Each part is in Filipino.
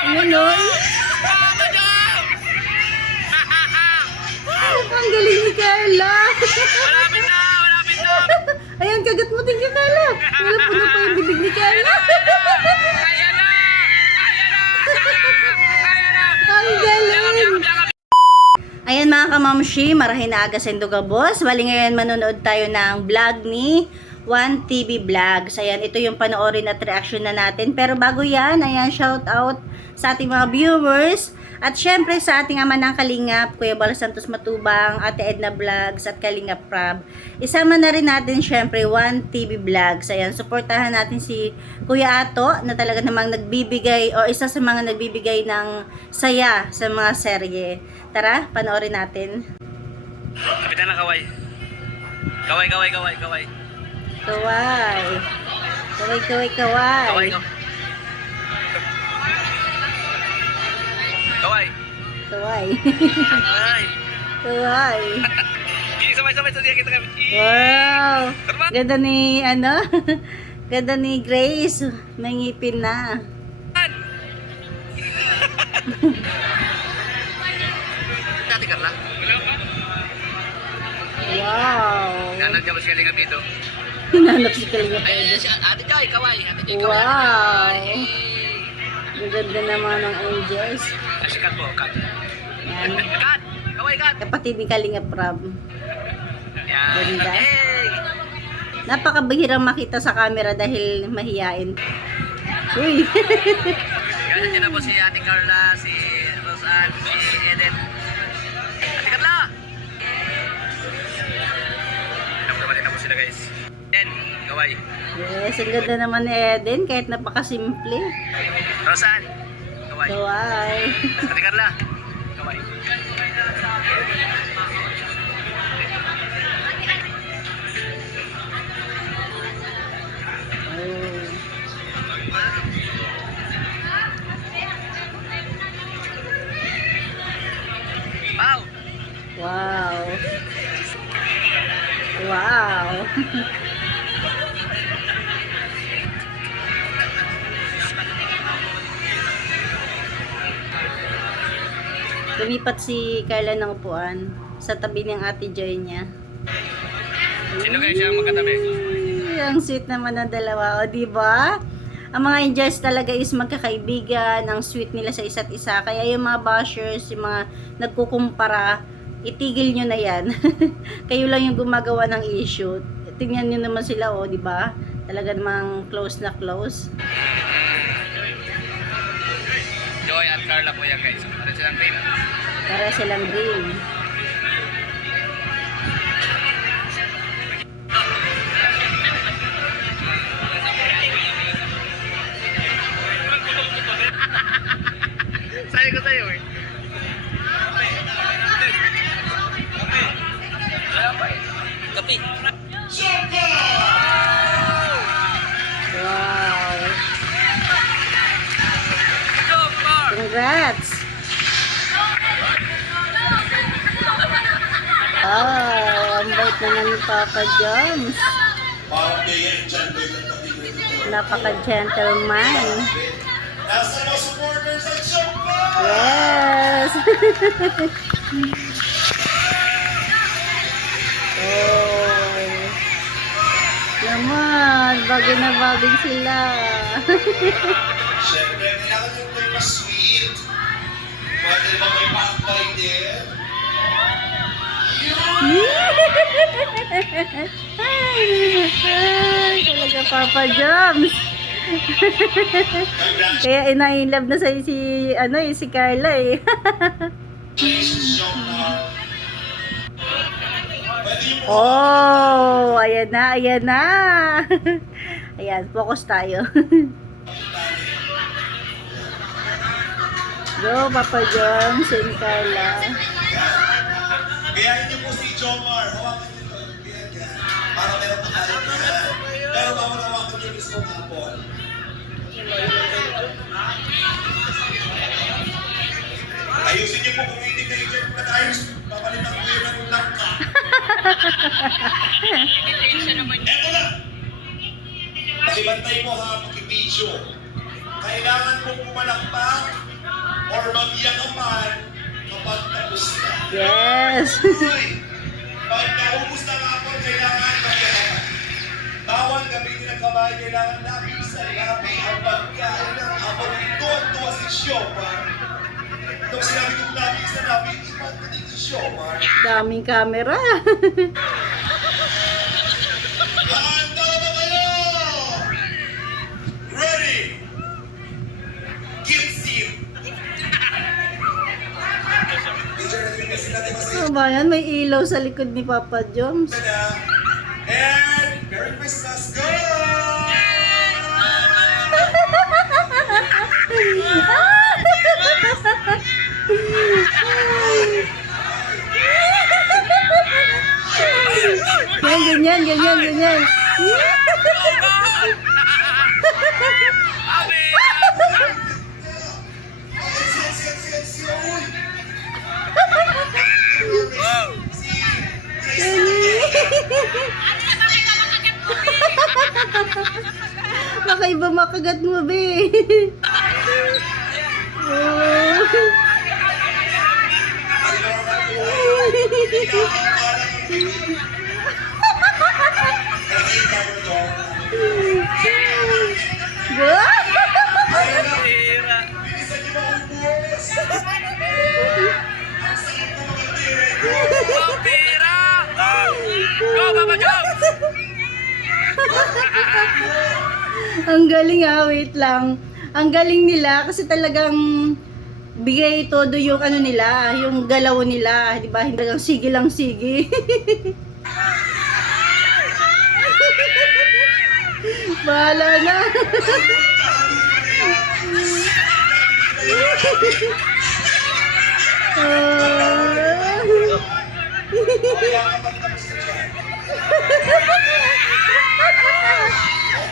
Ayan o. Ang galing ni Carla. Malapit na! Malapit na! Ayan, kagat mo din kay Carla. Wala puno pa yung bibig ni Carla. Ayan na! Ayan na! Ayan na! Ang galing. Ayan mga kamamshi, marahin na aga sa Indogabos. Bali ngayon manonood tayo ng vlog ni 1TV Vlogs. Ayan, ito yung panoorin at reaction na natin. Pero bago yan, ayan, shout out sa ating mga viewers. At syempre sa ating ama ng Kalingap, Kuya Bala Santos Matubang, Ate Edna Vlogs at Kalingap Prab. Isama na rin natin syempre 1TV Vlogs. Ayan, suportahan natin si Kuya Ato na talaga namang nagbibigay o isa sa mga nagbibigay ng saya sa mga serye. Tara, panoorin natin. Kapitan na kaway. Kaway, kaway, kaway, kaway. Kaway. Kaway, kaway, kaway. Kaway, no? Kaway. Kaway. Ay. Kaway. Sige, sabay-sabay sa diya kita kami. Wow. Karma. Ganda ni, ano? Ganda ni Grace. May ngipin na. Dati Carla. Wow. Nanag ka ba siya lingap dito? Hinanap si Kalingap. Ay, Ate Joy, kaway. Ate Joy, kaway. Wow. Ay. Ang ganda naman ng angels. Si Kat po, Kat. Yan. Kat! Kaway, Kat! Kapatid ni Kalingap Prab. Yan. Ganda. Hey! Napakabihirang makita sa camera dahil mahiyain. Uy. Yan, nandiyan na po si Ate Carla, si Roseanne, si Eden. Ate Carla! Naman na po sila guys. Eden, kaway. Yes, ang ganda naman ni Eden kahit napakasimple. Roseanne, kaway. Kaway. Ate Carla, kaway. Wow! Wow. Wow. Lumipat si Carla ng upuan sa tabi ng Ate Joy niya. Sino kayo siya magkatabi? Ang sweet naman ng dalawa, o di ba? Ang mga angels talaga is magkakaibigan, ang sweet nila sa isa't isa. Kaya yung mga bashers, yung mga nagkukumpara, itigil nyo na yan. Kayo lang yung gumagawa ng issue. Tingnan nyo naman sila, o di ba? Talaga namang close na close. Joy at Carla po yan guys. Para silang green. Para silang green. Sabi ko sa'yo eh. Kapi. Wow. Joker! Congrats! Oh, ang bait naman ni Papa Joms. Napaka-gentleman. Nasa mga supporters at Jumbo! Yes! Oh. Naman, bagay na bagay sila. Siyempre, kailangan yung may pa-sweet. Pwede ba may pakbay din? Ay, talaga Papa Joms. Kaya ina-inlove na sa si Carla eh. Congratulations, Jumbo! Pwede yung Oh, ayan na, ayan na. Ayan, focus tayo. Go, Papa Joms and Carla. Gayahin niyo po si Jomar. Hawakan niyo to. Ganyan. Para meron pa tayo ganyan. Pero bawal hawakan niyo mismo hapon. Ayusin niyo po kung hindi kayo dyan nag-ayos. Papalitan ko yun ng langka. Eto na! Pakibantay mo ha, pakibidyo. Kailangan mong pumalakpak or mag-iyak ka man kapag tapos na. Yes. Uy! Pag naubos na nga ako, kailangan mag-iyak ka. Bawal gamitin ang kamay, kailangan namin sa labi ang pagkain ng apple. Tuwan-tuwa si Siomar. Nung sinabi kong namin sa labi, iba na din si Siomar. Daming camera. Handa na ba kayo? Ready? Keep seat. Ano ba yan? May ilaw sa likod ni Papa Joms. And Merry Christmas, go! Ganyan, ganyan, ganyan. Makaiba makagat mo, be. Oh. Ang galing wait lang. Ang galing nila kasi talagang bigay todo yung ano nila, yung galaw nila, di ba? Hindi lang sige lang sige. Bahala na.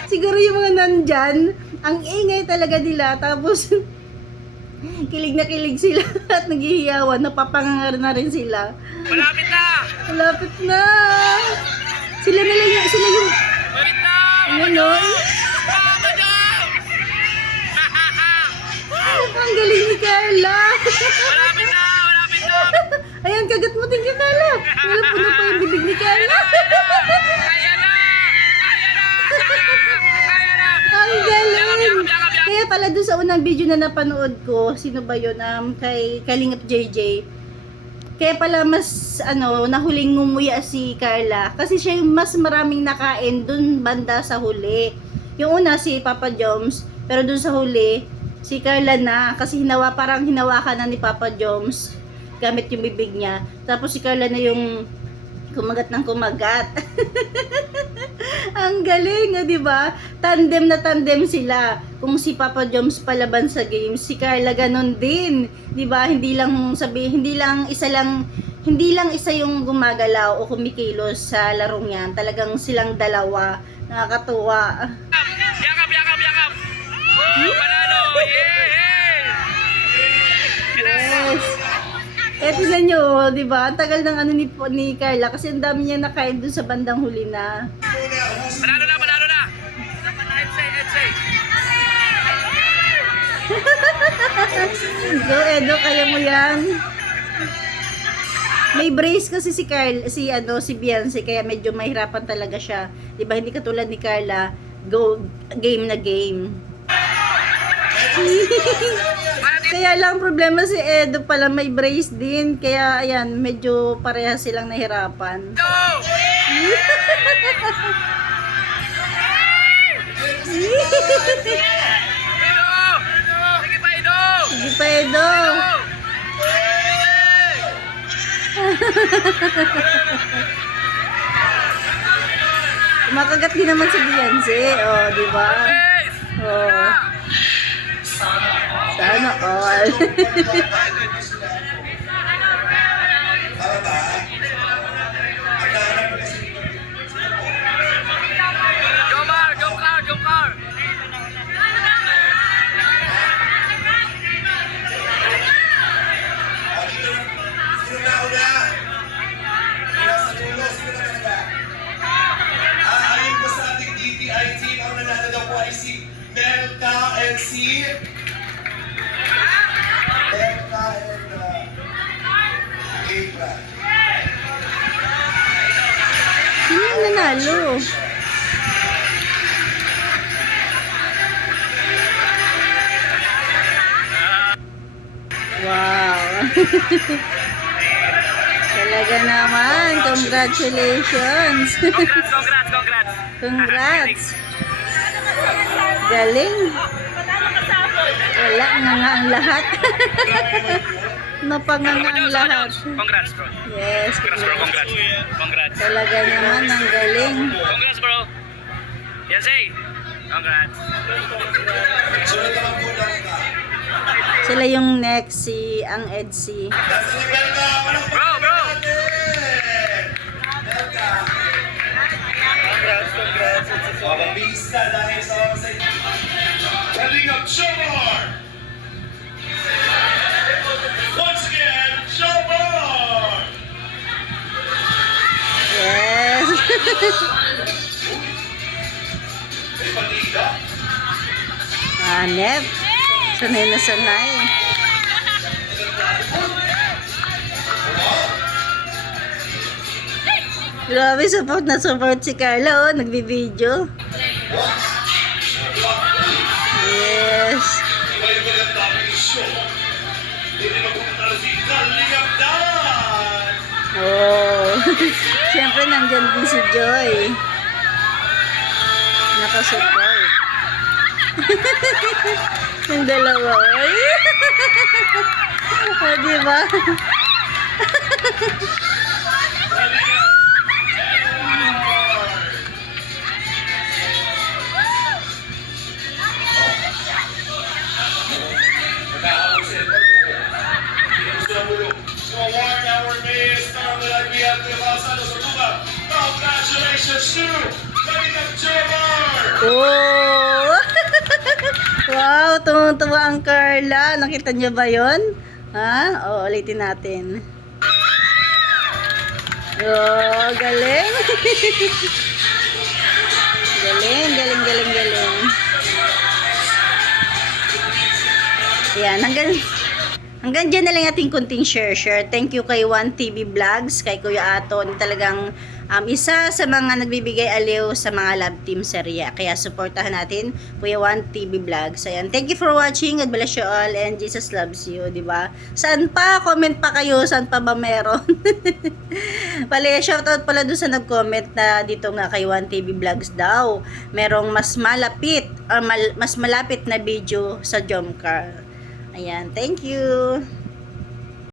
Siguro yung mga nandyan, ang ingay talaga nila, tapos kilig na kilig sila at naghihiyawan, napapangangar na rin sila. Malapit na! Malapit na! Sila na lang yung, sila yung, Wait na! ano, Papa Joms! ang galing ni Carla! Malapit na! Malapit na! Ayan, kagat mo din kay Carla! Wala po na pa yung bibig ni Carla! Kaya na! Kaya na! Kaya na! Ang galing! Yakap! Kaya pala doon sa unang video na napanood ko, sino ba yun? Kay Kalingap JJ. Kaya pala mas, nahuling ngumuya si Carla. Kasi siya yung mas maraming nakain doon banda sa huli. Yung una si Papa Joms, pero doon sa huli, si Carla na. Kasi parang hinawakan na ni Papa Joms gamit yung bibig niya. Tapos si Carla na yung kumagat ng kumagat. Ang galing, di ba? Tandem na tandem sila. Kung si Papa Joms palaban sa games, si Carla ganon din. Di ba? Hindi lang isa yung gumagalaw o kumikilos sa larong yan. Talagang silang dalawa. Nakakatuwa. Yakap! Panalo! Yes. Eto na nyo, di ba? Ang tagal ng ni Carla kasi ang dami niya nakain dun sa bandang huli na. Panalo na! Edsay! Go, Edo, kaya mo yan. May brace kasi si Beyonce, kaya medyo mahirapan talaga siya. Di ba? Hindi katulad ni Carla, go, game na game. Kaya lang problema si Edo pala may brace din. Kaya ayan, medyo pareha silang nahirapan. Go! Sige pa, Edo! Sige pa, Edo. Makagat din naman si Beyonce. Oh, di ba? Oh. Sana all. Tama ba? Jomar! Sino na una? Mula sa dulo, sino na talaga? Ayon po sa ating DTI team, ang nanalo daw po ay si Melka and si nanalo. Wow. Talaga naman. Congratulations. Congrats. Congrats. Galing. Wala nga ang lahat. Napanganga ang lahat. Congrats, bro. Yes. Congrats. Talaga naman ang galing. Congrats, bro. Yan, say. Congrats. Sunod naman po lang ka. Sila yung next, si ang Edsy. Nasa level ka. Walang Bro. Mababista dahil sa oras ay Galing up Jomar! Once again, Jomar! Yes. May pagkita. Hanep. Sanay na sanay. Grabe, support na support si Carla, oh. Nagbibideo. Yes. Iba yung maganda ang show. Hindi magpupunta si Galing up Dan! Oh. Siyempre, nandyan din si Joy. Nakasupport. Yung dalawa. Ay. O, diba? Congratulations to Galing up Jomar! Oh! Wow, tumutuwa ang Carla. Nakita niyo ba yon? Ha? O, ulitin natin. Oh, galing. Galing. Yan, hanggang dyan na lang ating kunting share. Thank you kay 1TV Vlogs, kay Kuya Aton. Talagang isa sa mga nagbibigay aliw sa mga love team serya. Kaya supportahan natin Kuya 1TV Vlogs. Ayan. Thank you for watching. God bless you all and Jesus loves you. Diba? Saan pa? Comment pa kayo. Saan pa ba meron? Pala, shoutout pala doon sa nag-comment na dito nga kay 1TV Vlogs daw. Merong mas malapit na video sa Jomcar. Ayan, thank you.